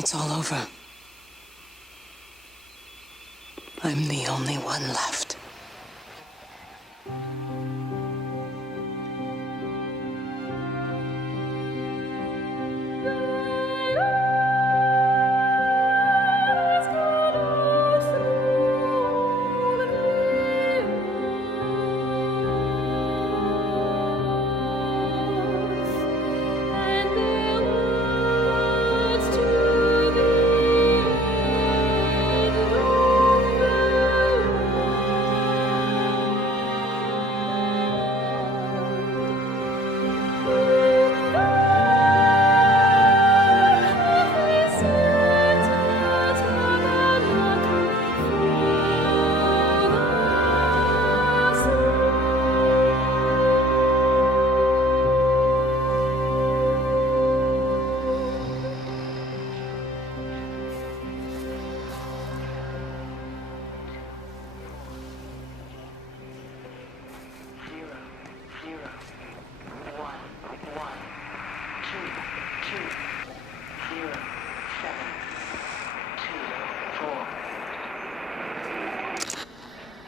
It's all over. I'm the only one left.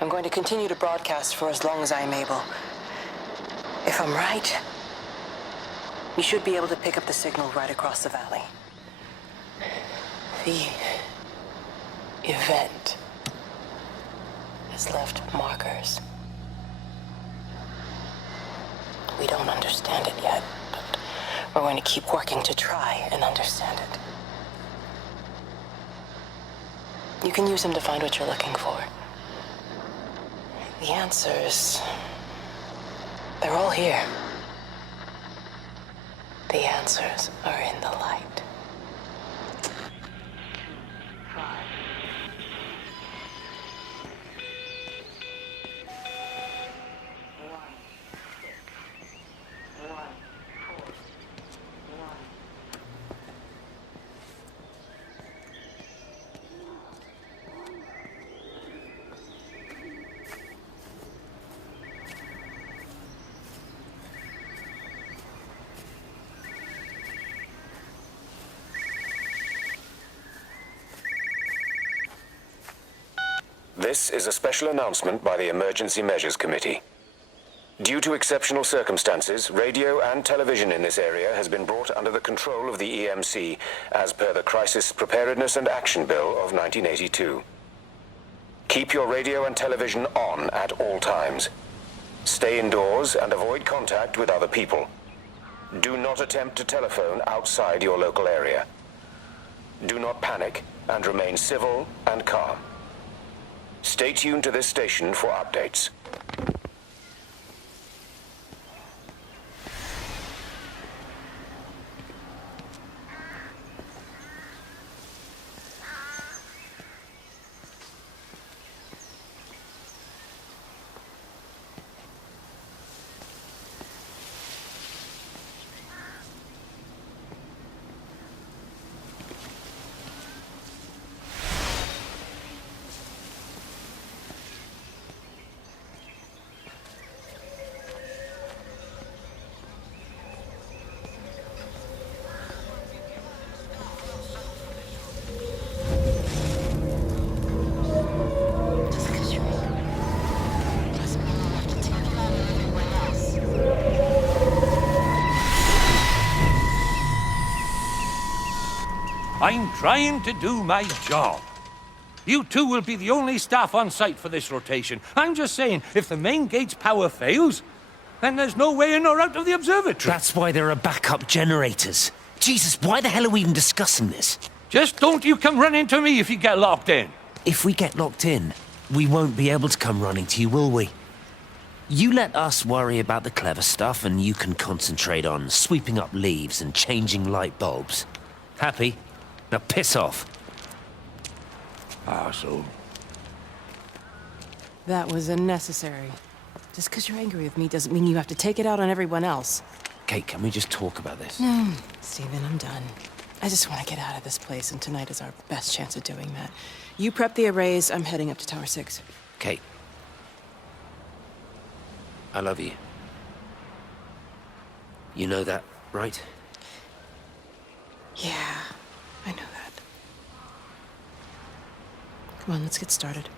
I'm going to continue to broadcast for as long as I am able. If I'm right, you should be able to pick up the signal right across the valley. The event has left markers. We don't understand it yet, but we're going to keep working to try and understand it. You can use them to find what you're looking for. The answers, they're all here. The answers are in the light. This is a special announcement by the Emergency Measures Committee. Due to exceptional circumstances, radio and television in this area has been brought under the control of the EMC as per the Crisis Preparedness and Action Bill of 1982. Keep your radio and television on at all times. Stay indoors and avoid contact with other people. Do not attempt to telephone outside your local area. Do not panic and remain civil and calm. Stay tuned to this station for updates. I'm trying to do my job. You two will be the only staff on site for this rotation. I'm just saying, if the main gate's power fails, then there's no way in or out of the observatory. That's why there are backup generators. Jesus, why the hell are we even discussing this? Just don't you come running to me if you get locked in. If we get locked in, we won't be able to come running to you, will we? You let us worry about the clever stuff, and you can concentrate on sweeping up leaves and changing light bulbs. Happy? Now piss off. Arsehole. That was unnecessary. Just because you're angry with me doesn't mean you have to take it out on everyone else. Kate, can we just talk about this? No, Stephen, I'm done. I just want to get out of this place, and tonight is our best chance of doing that. You prep the arrays, I'm heading up to Tower 6. Kate. I love you. You know that, right? Yeah, I know that. Come on, let's get started.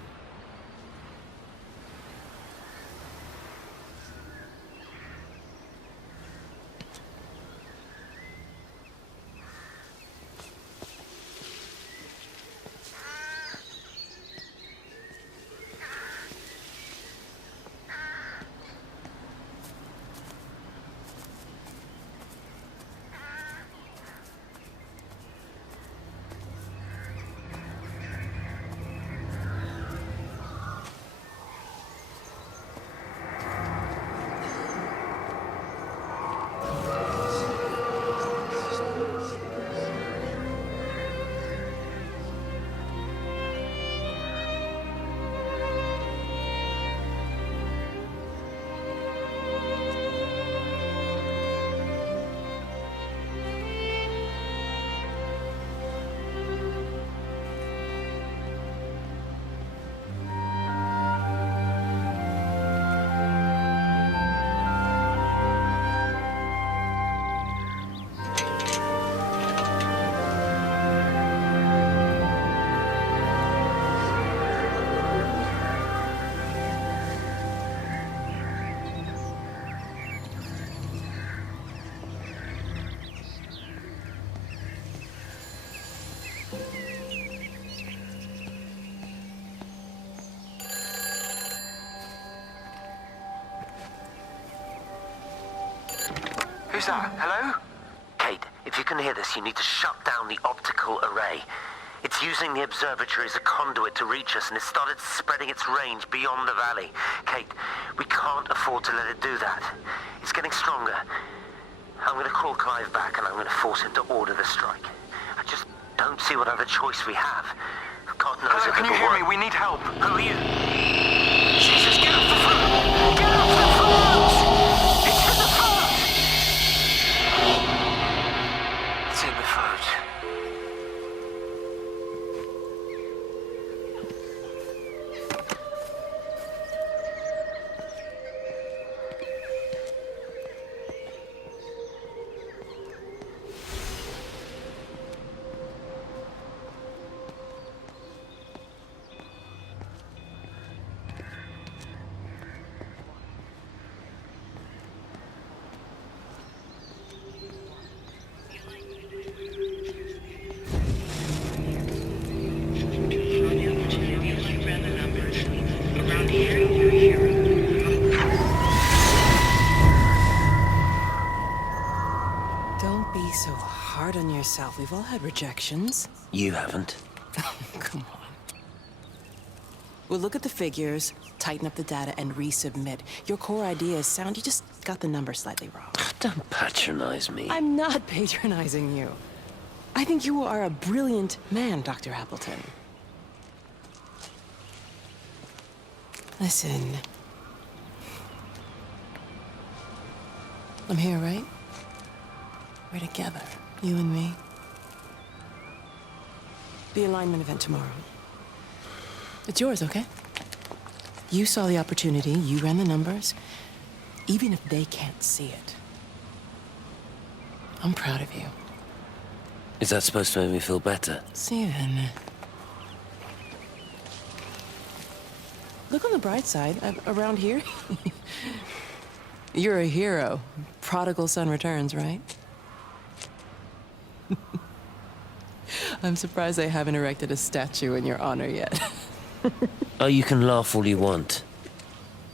Who's that? Hello? Kate, if you can hear this, you need to shut down the optical array. It's using the observatory as a conduit to reach us, and it's started spreading its range beyond the valley. Kate, we can't afford to let it do that. It's getting stronger. I'm going to call Clive back, and I'm going to force him to order the strike. I just don't see what other choice we have. God knows Hello, if can you it'll hear work. me? We need help. Who are you? Jesus, get off the phone! Get off the phone! It's in the phone! It's in the phone. Don't be so hard on yourself. We've all had rejections. You haven't. Come on. We'll look at the figures, tighten up the data, and resubmit. Your core idea is sound. You just got the number slightly wrong. Don't patronize me. I'm not patronizing you. I think you are a brilliant man, Dr. Appleton. Listen. I'm here, right? We're together, you and me. The alignment event tomorrow. It's yours, okay? You saw the opportunity, you ran the numbers. Even if they can't see it, I'm proud of you. Is that supposed to make me feel better? Steven. Look on the bright side. Around here, you're a hero. Prodigal son returns, right? I'm surprised they haven't erected a statue in your honor yet. Oh, you can laugh all you want.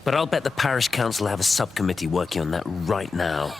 But I'll bet the parish council have a subcommittee working on that right now.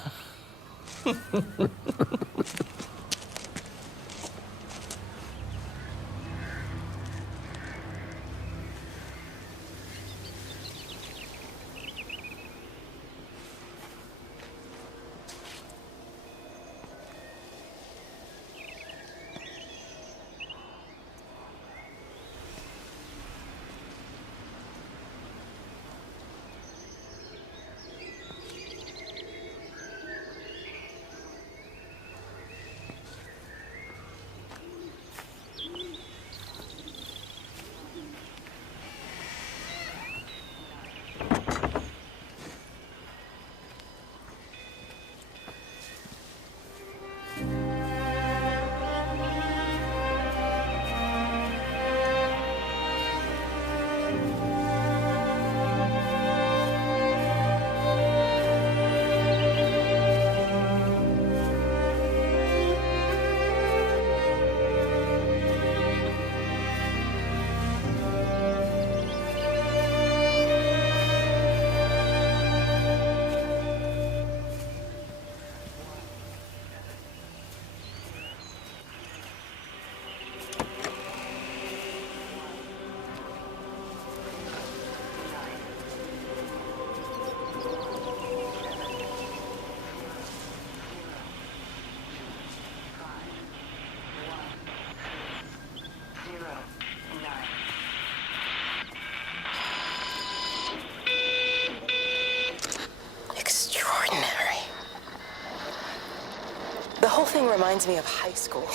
thing reminds me of high school.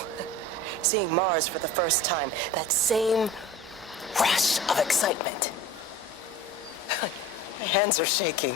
Seeing Mars for the first time. That same rush of excitement. My hands are shaking.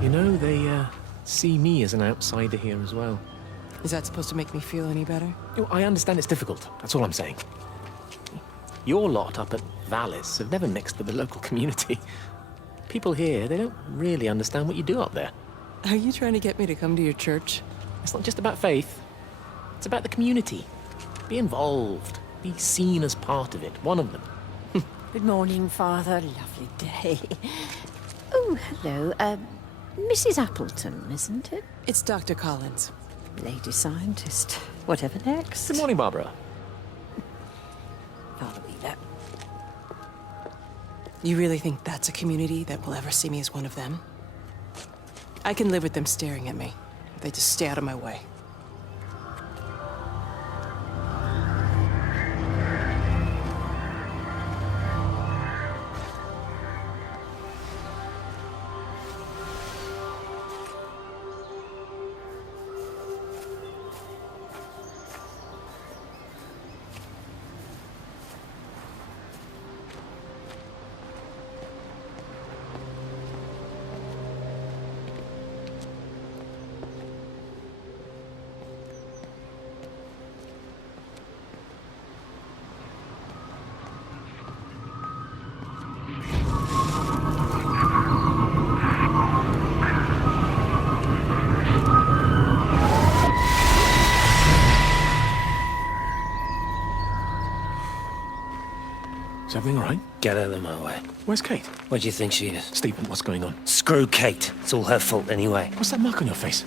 You know, they see me as an outsider here as well. Is that supposed to make me feel any better? I understand it's difficult, that's all I'm saying. Your lot up at Vallis have never mixed with the local community. People here, they don't really understand what you do up there. Are you trying to get me to come to your church? It's not just about faith. It's about the community. Be involved. Be seen as part of it. One of them. Good morning, Father. Lovely day. Oh, hello. Mrs. Appleton, isn't it? It's Dr. Collins. Lady scientist. Whatever next. Good morning, Barbara. Father Wheeler. You really think that's a community that will ever see me as one of them? I can live with them staring at me. If they just stay out of my way. Is everything all right? Get out of my way. Where's Kate? Where do you think she is? Stephen, what's going on? Screw Kate. It's all her fault anyway. What's that mark on your face?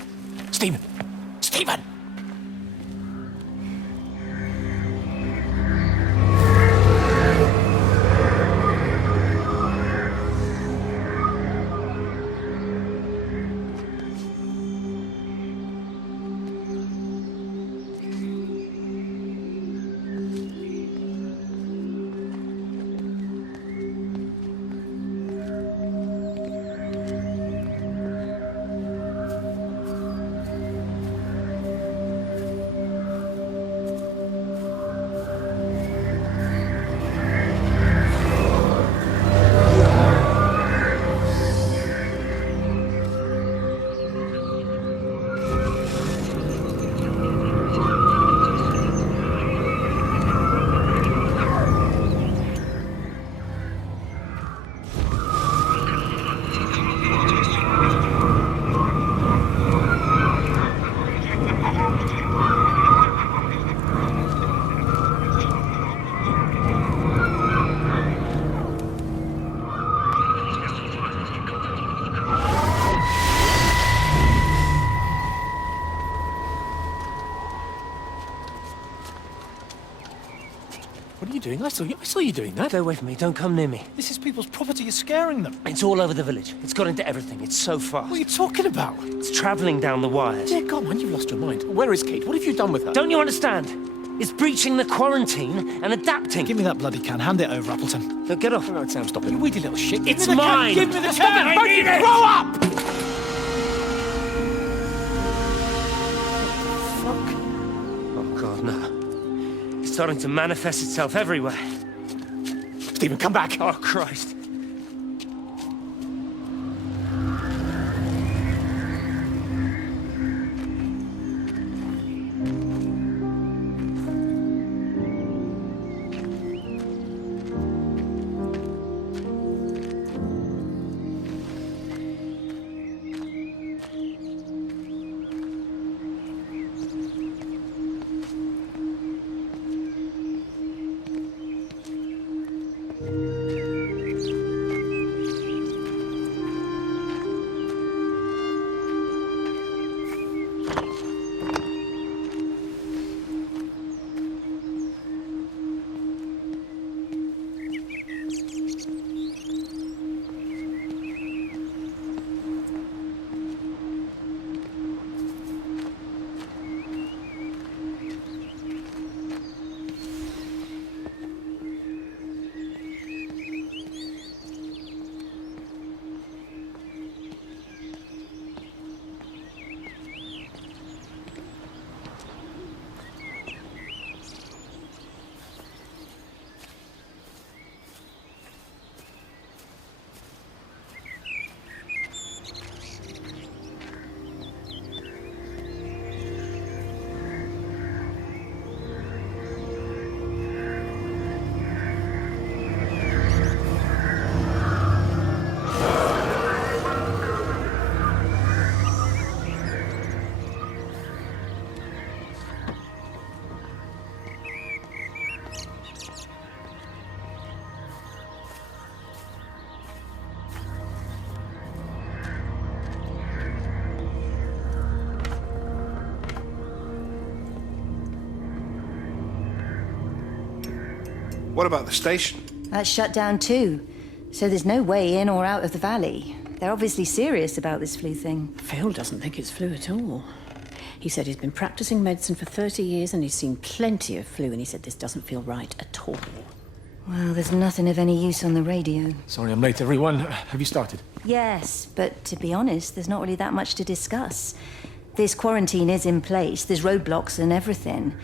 Stephen! Stephen! doing? I saw you doing that. Stay away from me. Don't come near me. This is people's property. You're scaring them. It's all over the village. It's got into everything. It's so fast. What are you talking about? It's traveling down the wires. Dear God, man, you've lost your mind. Where is Kate? What have you done with her? Don't you understand? It's breaching the quarantine and adapting. Give me that bloody can. Hand it over, Appleton. No, get off. No, Sam, stop it. You weedy little shit. Give It's me the can. mine. Give me the Stop can. it. I need it. Grow up! Fuck. Oh, God, no. It's starting to manifest itself everywhere. Stephen, come back. Oh, Christ. What about the station? That's shut down too. So there's no way in or out of the valley. They're obviously serious about this flu thing. Phil doesn't think it's flu at all. He said he's been practicing medicine for 30 years and he's seen plenty of flu, and he said this doesn't feel right at all. Well, there's nothing of any use on the radio. Sorry, I'm late, everyone. Have you started? Yes, but to be honest, there's not really that much to discuss. This quarantine is in place, there's roadblocks and everything.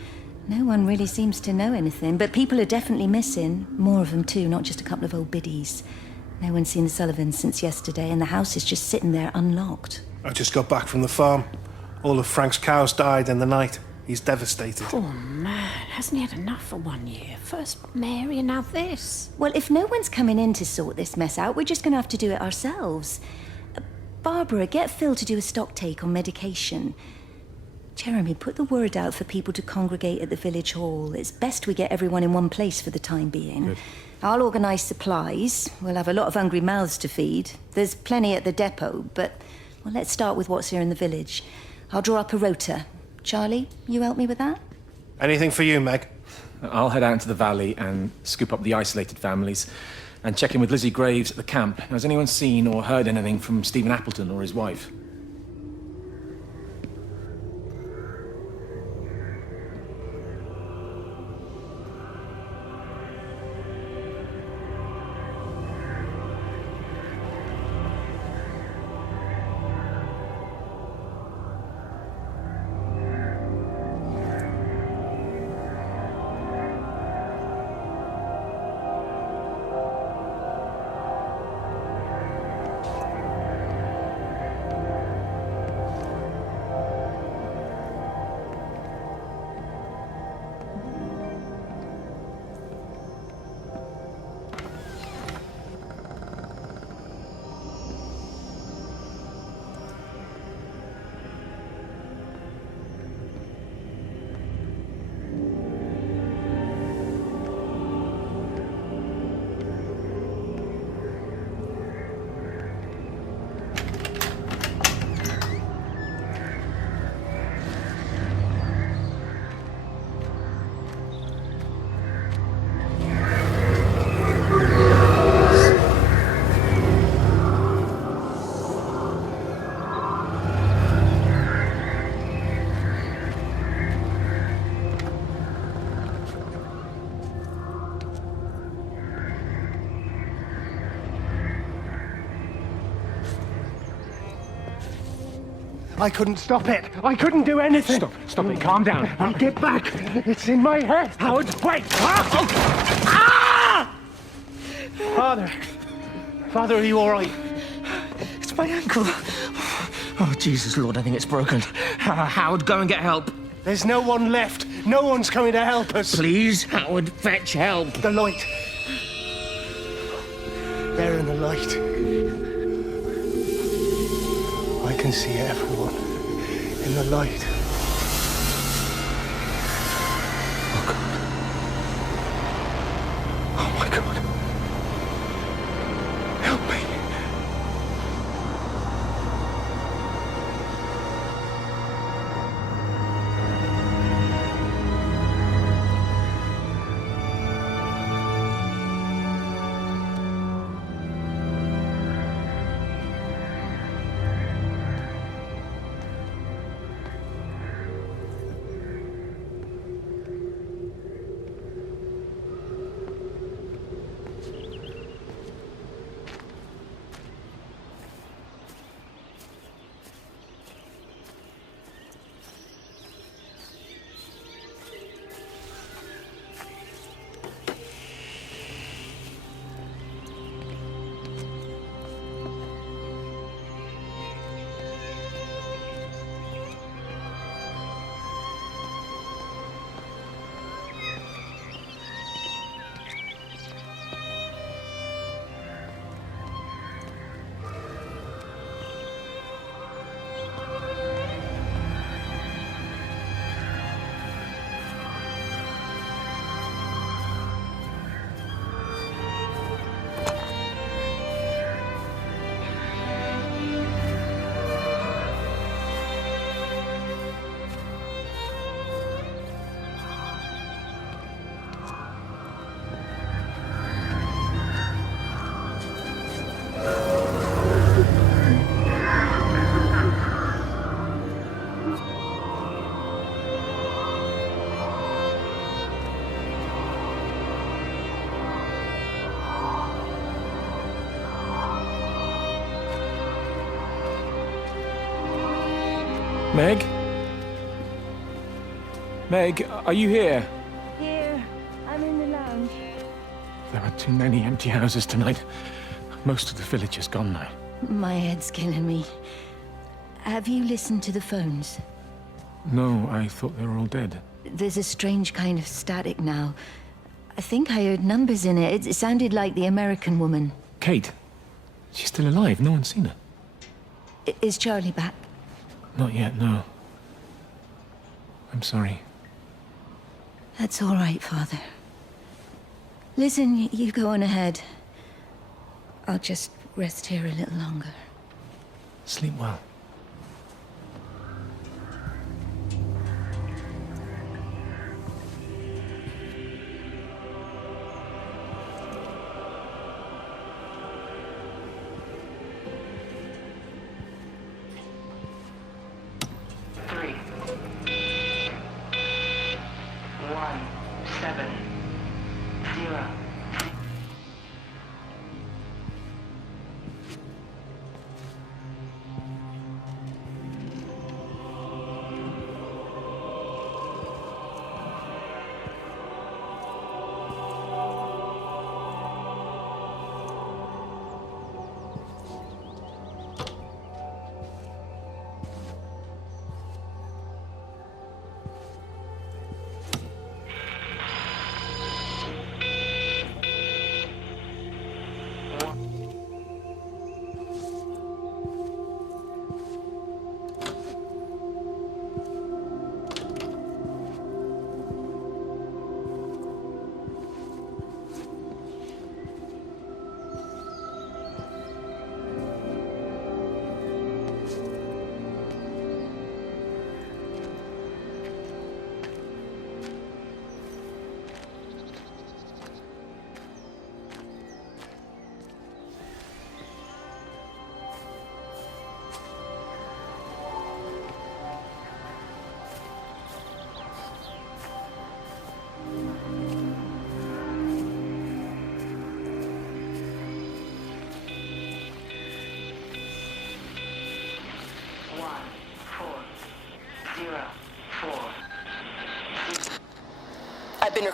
No one really seems to know anything, but people are definitely missing. More of them too, not just a couple of old biddies. No one's seen the Sullivans since yesterday, and the house is just sitting there unlocked. I just got back from the farm. All of Frank's cows died in the night. He's devastated. Poor man, hasn't he had enough for 1 year? First Mary and now this. Well, if no one's coming in to sort this mess out, we're just going to have to do it ourselves. Barbara, get Phil to do a stock take on medication. Jeremy, put the word out for people to congregate at the village hall. It's best we get everyone in one place for the time being. Good. I'll organise supplies. We'll have a lot of hungry mouths to feed. There's plenty at the depot, but well, let's start with what's here in the village. I'll draw up a rota. Charlie, you help me with that? Anything for you, Meg? I'll head out into the valley and scoop up the isolated families and check in with Lizzie Graves at the camp. Has anyone seen or heard anything from Stephen Appleton or his wife? I couldn't stop it. I couldn't do anything. Stop it. Calm down. I'll get back. It's in my head. Howard, wait! Father, are you all right? It's my ankle. Oh, Jesus, Lord, I think it's broken. Howard, go and get help. There's no one left. No one's coming to help us. Please, Howard, fetch help. The light. There in the light. I can see everyone in the light. Oh, God. Oh, my God. Help me. Meg? Meg, are you here? Here, I'm in the lounge. There are too many empty houses tonight. Most of the village is gone now. My head's killing me. Have you listened to the phones? No, I thought they were all dead. There's a strange kind of static now. I think I heard numbers in it. It sounded like the American woman. Kate? She's still alive. No one's seen her. Is Charlie back? Not yet, no. I'm sorry. That's all right, Father. Listen, you go on ahead. I'll just rest here a little longer. Sleep well.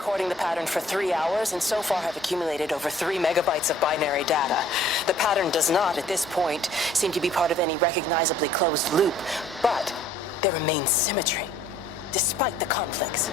recording the pattern for 3 hours and so far have accumulated over 3 megabytes of binary data. The pattern does not, at this point, seem to be part of any recognizably closed loop, but there remains symmetry, despite the conflicts.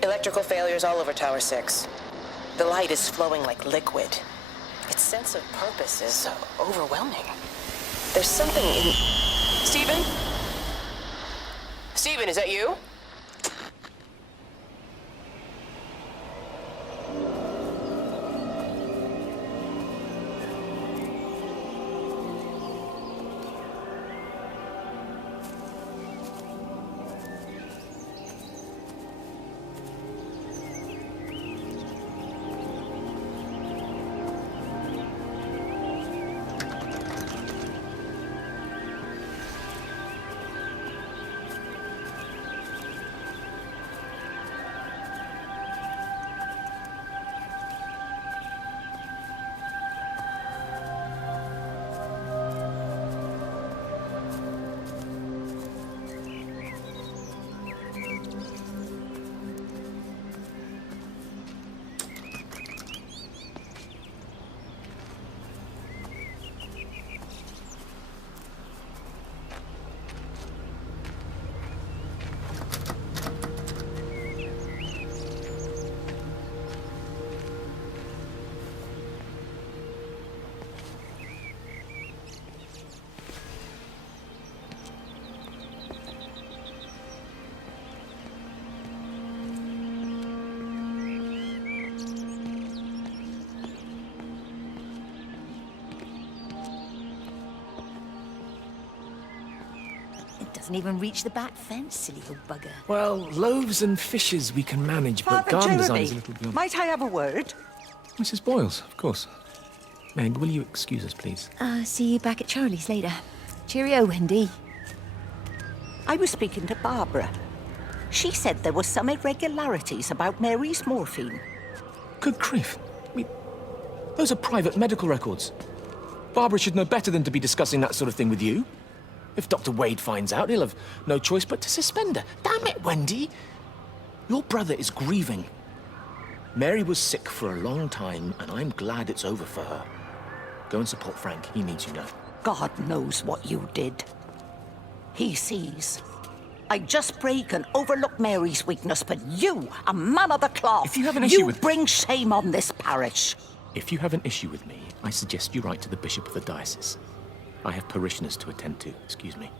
Electrical failures all over Tower 6. The light is flowing like liquid. Its sense of purpose is overwhelming. There's something in... Stephen? Stephen, is that you? Doesn't even reach the back fence, silly old bugger. Well, loaves and fishes we can manage, but garden design is a little beyond... Might I have a word? Mrs. Boyles, of course. Meg, will you excuse us, please? See you back at Charlie's later. Cheerio, Wendy. I was speaking to Barbara. She said there were some irregularities about Mary's morphine. Good grief. I mean, those are private medical records. Barbara should know better than to be discussing that sort of thing with you. If Dr. Wade finds out, he'll have no choice but to suspend her. Damn it, Wendy! Your brother is grieving. Mary was sick for a long time, and I'm glad it's over for her. Go and support Frank. He needs you now. God knows what you did. He sees. I just break and overlook Mary's weakness, but you, a man of the cloth, if you have an issue with... bring shame on this parish. If you have an issue with me, I suggest you write to the Bishop of the Diocese. I have parishioners to attend to. Excuse me.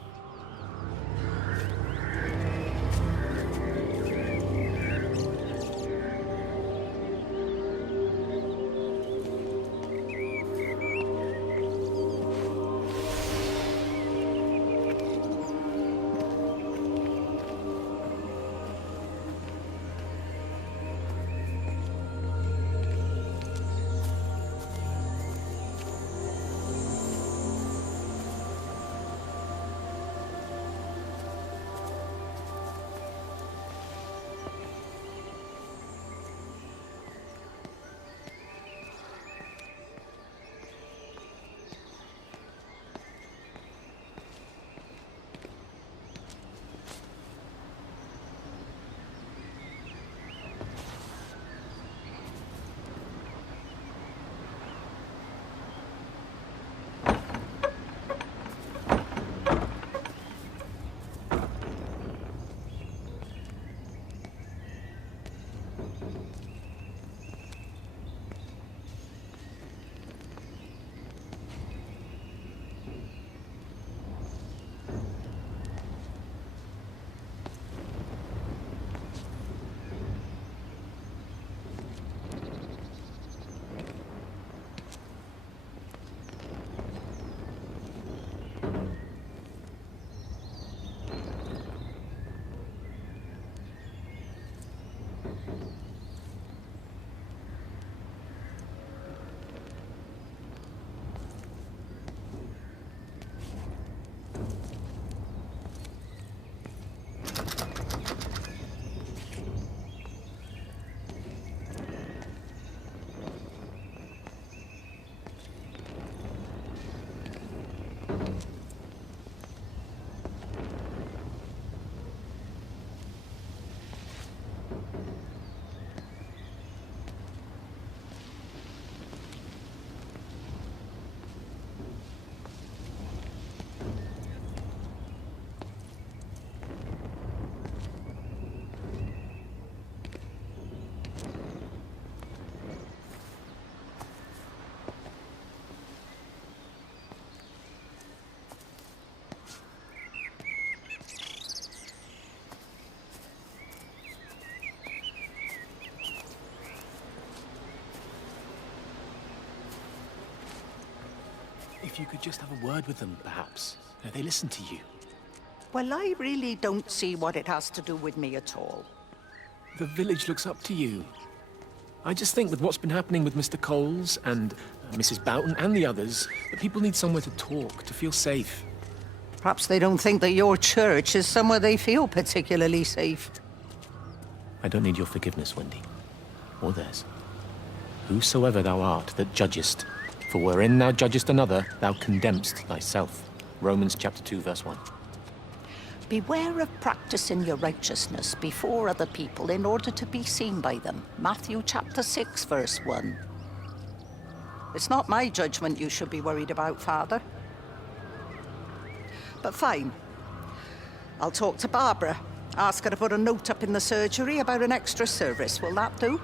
If you could just have a word with them, perhaps. They listen to you. Well, I really don't see what it has to do with me at all. The village looks up to you. I just think with what's been happening with Mr. Coles and Mrs. Boughton and the others, that people need somewhere to talk, to feel safe. Perhaps they don't think that your church is somewhere they feel particularly safe. I don't need your forgiveness, Wendy. Or theirs. Whosoever thou art that judgest, for wherein thou judgest another, thou condemnest thyself. Romans chapter 2, verse 1. Beware of practicing your righteousness before other people in order to be seen by them. Matthew chapter 6, verse 1. It's not my judgment you should be worried about, Father. But fine. I'll talk to Barbara. Ask her to put a note up in the surgery about an extra service. Will that do?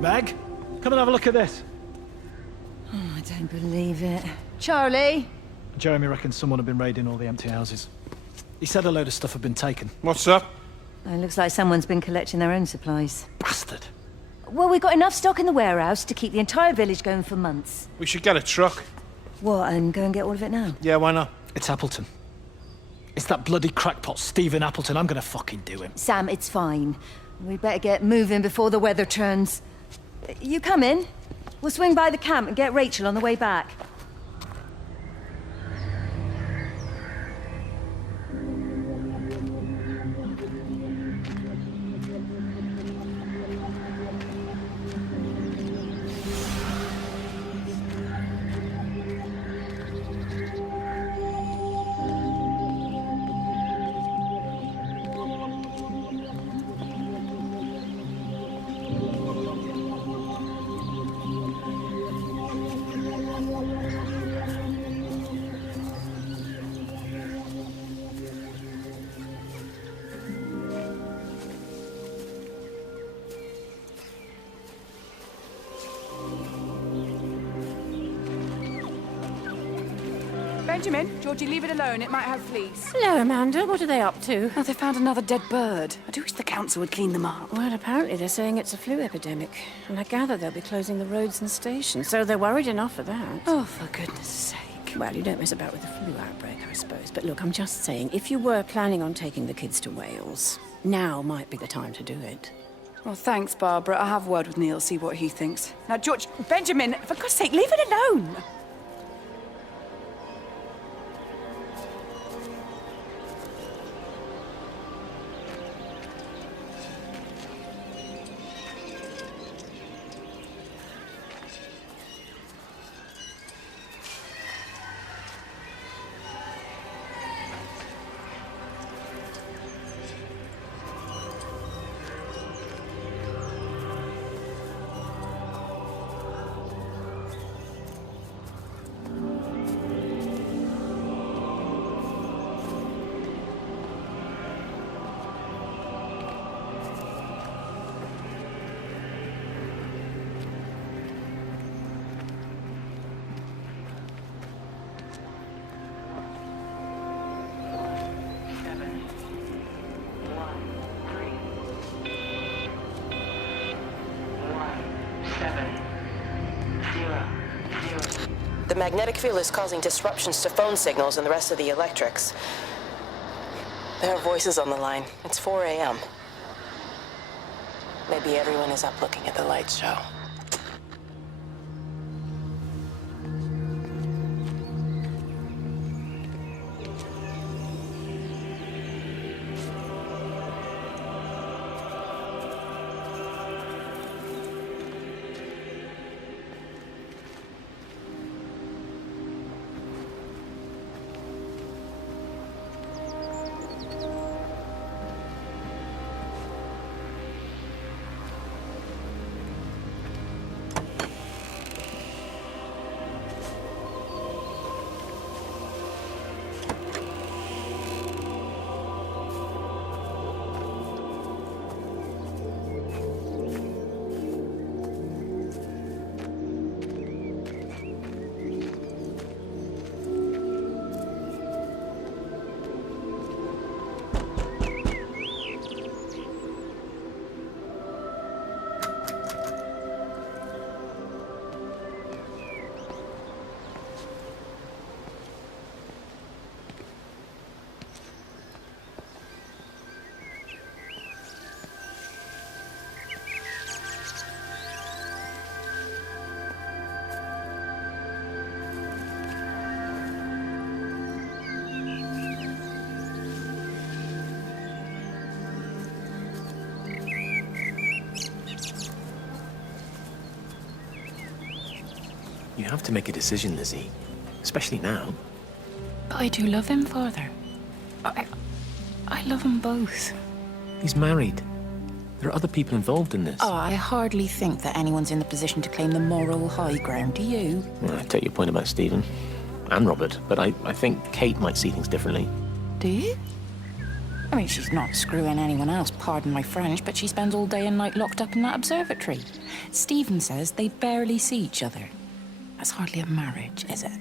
Meg, come and have a look at this. Oh, I don't believe it. Charlie? Jeremy reckons someone had been raiding all the empty houses. He said a load of stuff had been taken. What's up? It looks like someone's been collecting their own supplies. Bastard. Well, we've got enough stock in the warehouse to keep the entire village going for months. We should get a truck. What, and go and get all of it now? Yeah, why not? It's Appleton. It's that bloody crackpot Stephen Appleton. I'm gonna fucking do him. Sam, it's fine. We better get moving before the weather turns. You come in. We'll swing by the camp and get Rachel on the way back. Benjamin, Georgie, leave it alone. It might have fleas. Hello, Amanda. What are they up to? Oh, they found another dead bird. I do wish the council would clean them up. Well, apparently they're saying it's a flu epidemic. And I gather they'll be closing the roads and stations, so they're worried enough for that. Oh, for goodness sake. Well, you don't mess about with the flu outbreak, I suppose. But look, I'm just saying, if you were planning on taking the kids to Wales, now might be the time to do it. Well, thanks, Barbara. I'll have a word with Neil, see what he thinks. Now, George, Benjamin, for God's sake, leave it alone. The magnetic field is causing disruptions to phone signals and the rest of the electrics. There are voices on the line. It's 4 a.m. Maybe everyone is up looking at the light show. You have to make a decision, Lizzie. Especially now. But I do love him, Father. I love them both. He's married. There are other people involved in this. Oh, I hardly think that anyone's in the position to claim the moral high ground, do you? Well, I take your point about Stephen. And Robert. But I think Kate might see things differently. Do you? I mean, she's not screwing anyone else, pardon my French, but she spends all day and night locked up in that observatory. Stephen says they barely see each other. That's hardly a marriage, is it?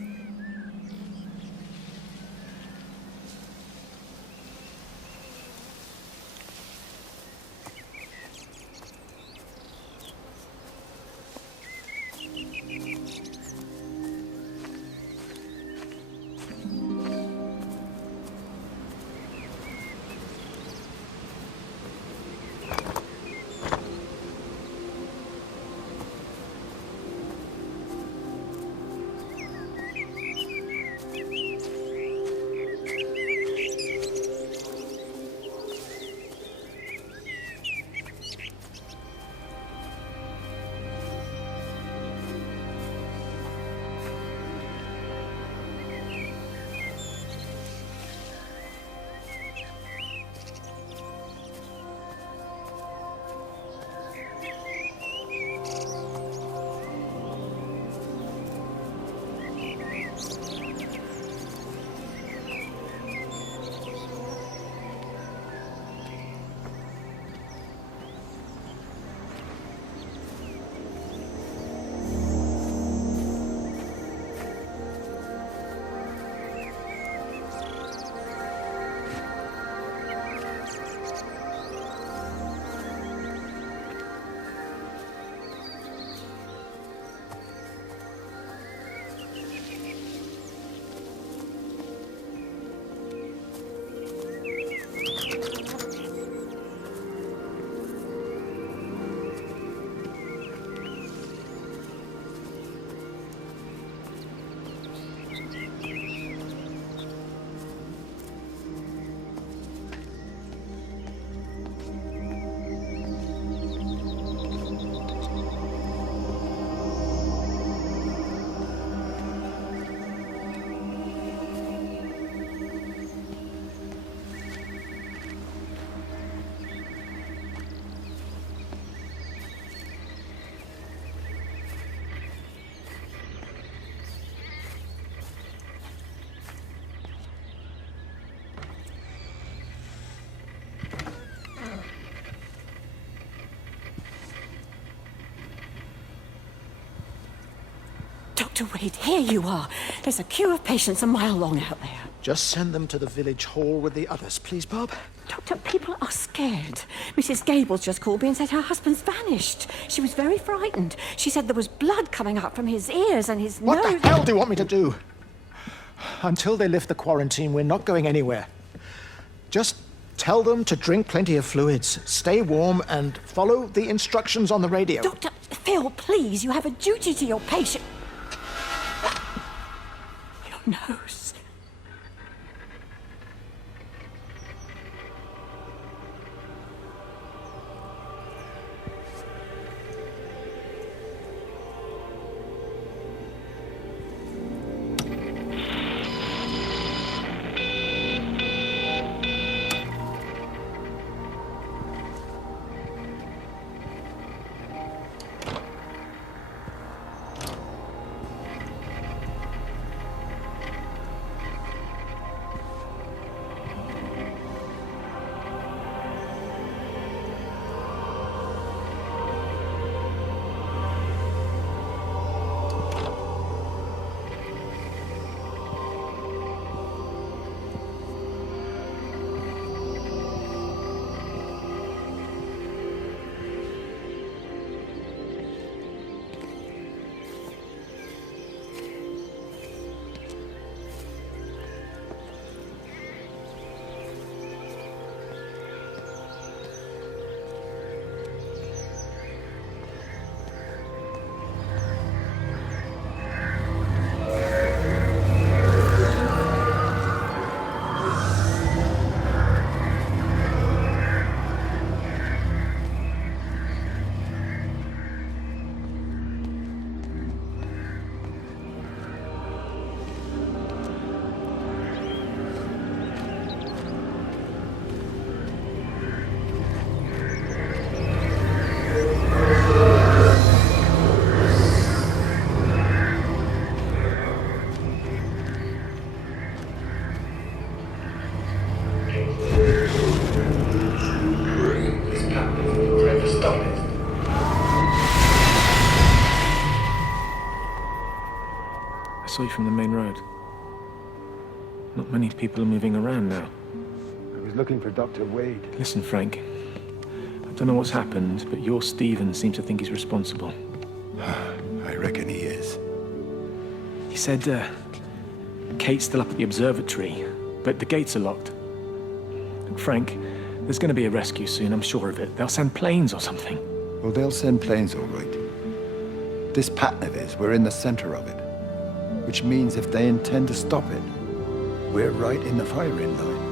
Dr. Wade, here you are. There's a queue of patients a mile long out there. Just send them to the village hall with the others, please, Bob. Doctor, people are scared. Mrs. Gables just called me and said her husband's vanished. She was very frightened. She said there was blood coming up from his ears and his nose. What the hell do you want me to do? Until they lift the quarantine, we're not going anywhere. Just tell them to drink plenty of fluids, stay warm, and follow the instructions on the radio. Dr. Phil, please, you have a duty to your patient. Your nose. saw you from the main road. Not many people are moving around now. I was looking for Dr. Wade. Listen, Frank. I don't know what's happened, but your Stephen seems to think he's responsible. I reckon he is. He said, Kate's still up at the observatory, but the gates are locked. Look, Frank, there's going to be a rescue soon, I'm sure of it. They'll send planes or something. Well, they'll send planes, all right. This pattern of his, we're in the center of it. Which means if they intend to stop it, we're right in the firing line.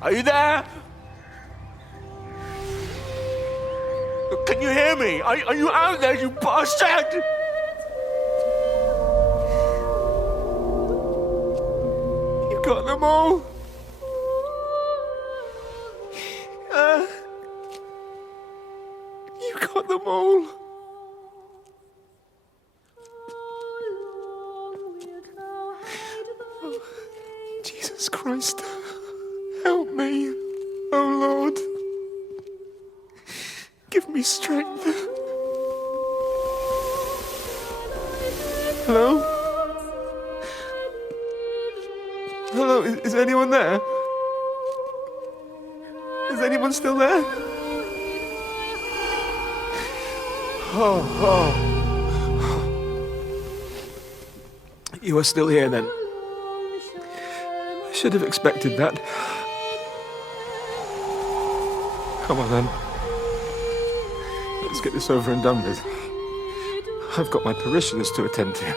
Are you there? Can you hear me? Are you out there, you bastard? You got them all? You got them all? Oh, Jesus Christ. Help me, oh Lord. Give me strength. Hello? Hello, is anyone there? Is anyone still there? Oh. You are still here, then? I should have expected that. Come on, then. Let's get this over and done with. I've got my parishioners to attend to.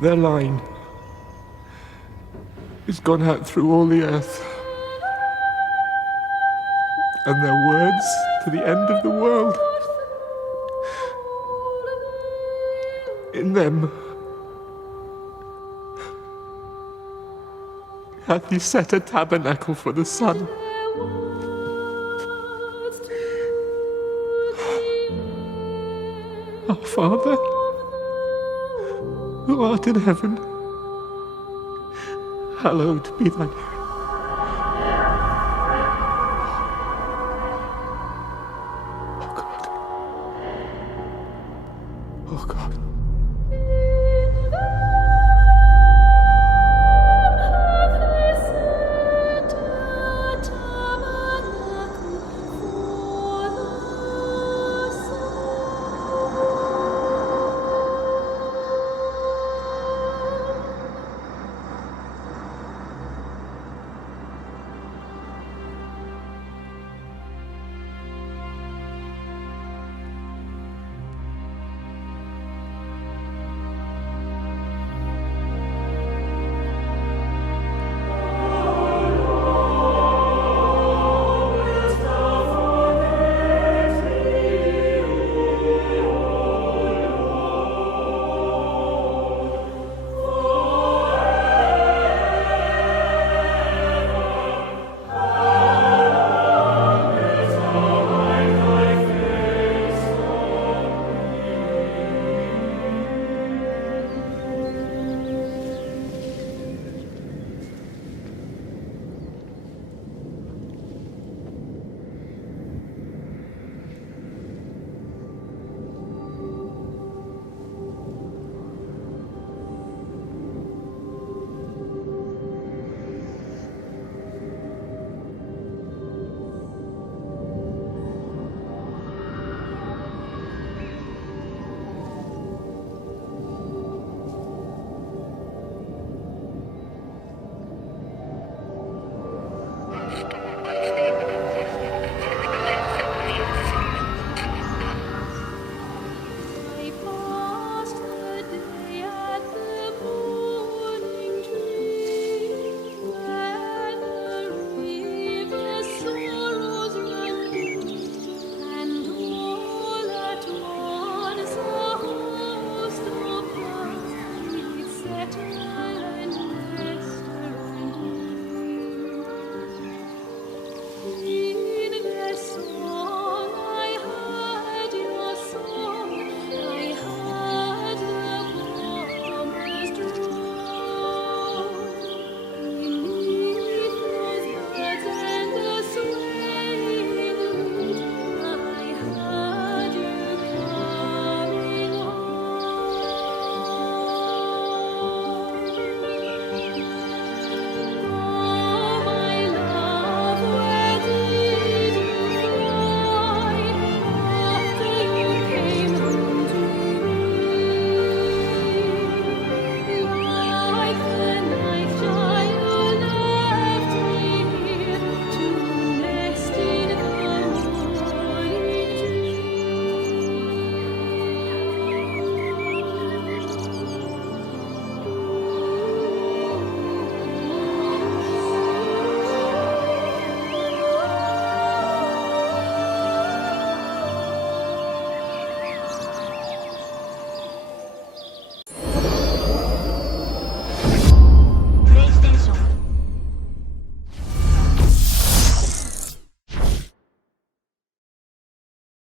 Their line has gone out through all the earth, and their words to the end of the world. In them hath he set a tabernacle for the sun. Our Father, who art in heaven, hallowed be thy name. Oh God.